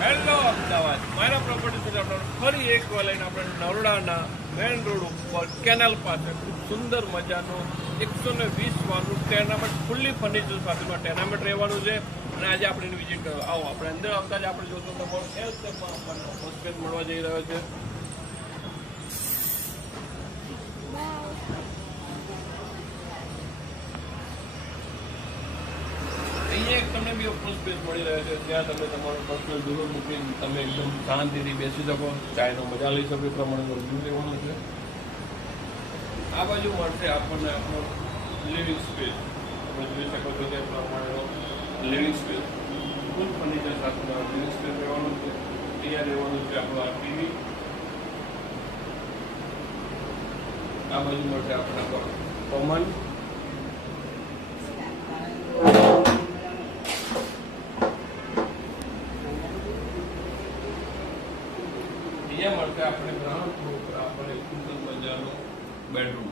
Hello Ahmedabad, મારા property સાથે આપણે ફરી એક વાર લઈને આપણે નરોડાના મેઇન રોડ ઉપર કેનાલ પાસે ખૂબ સુંદર મજાનું 120 વાળનું ટેનામેન્ટ ફૂલ્લી ફર્નિચર સાથેનું ટેનામેન્ટ રહેવાનું છે. અને આજે આપણે એની વિઝિટ કરવા આવો. આપણે અંદર આવતા જ આપણે જોશું તમારું હેલ્થ શેપમાં આપણને હોસ્પિટલ મળવા જઈ રહ્યો છે. અહીંયા એક તમને બી ઓપન સ્પેસ મળી રહ્યો છે, ત્યાં તમે તમારો પર્સનલ ડોર મૂકી તમે એકદમ શાંતિથી બેસી શકો, ચાયનો મજા લઈ શકો. એ પ્રમાણે વ્યૂ લેવાનું છે. આ બાજુ મળશે આપણને આપણો લિવિંગ સ્પેસ. તમે જોઈ શકો છો તે પ્રમાણેનો લિવિંગ સ્પેસ ફૂલ ફર્નિચર સાથેનો લિવિંગ સ્પેસ રહેવાનું છે. અહીંયા રહેવાનું છે આપણું આ ટીવી. આ બાજુ મળશે આપણને કોમન. અહીંયા મળશે આપણે ગ્રાઉન્ડ ફ્લોર પર આપણે સુંદર મજાનો બેડરૂમ.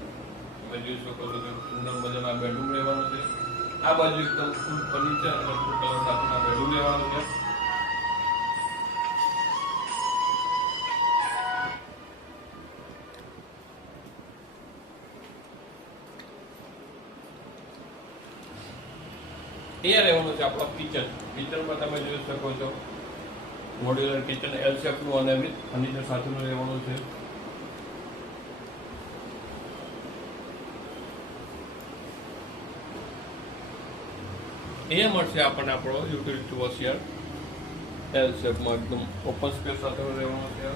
તમે જોઈ શકો છો કે સુંદર મજાનો આ બેડરૂમ રહેવાનું છે. આ બાજુ એકદમ ફૂલ ફર્નિચર અને ફૂલ કલર સાથેના બેડરૂમ રહેવાનું છે. અહીંયા રહેવાનું છે આપણો કિચન. કિચનમાં તમે જોઈ શકો છો મોડ્યુલર કિચન એલ શેપનું અને વિથ ફર્નિચર સાથેનું રહેવાનું છે. અહીંયા મળશે આપણને આપણો યુટિલિટી વોશિયર એલ શેપમાં એકદમ ઓપન સ્પેસ સાથે રહેવાનું છે.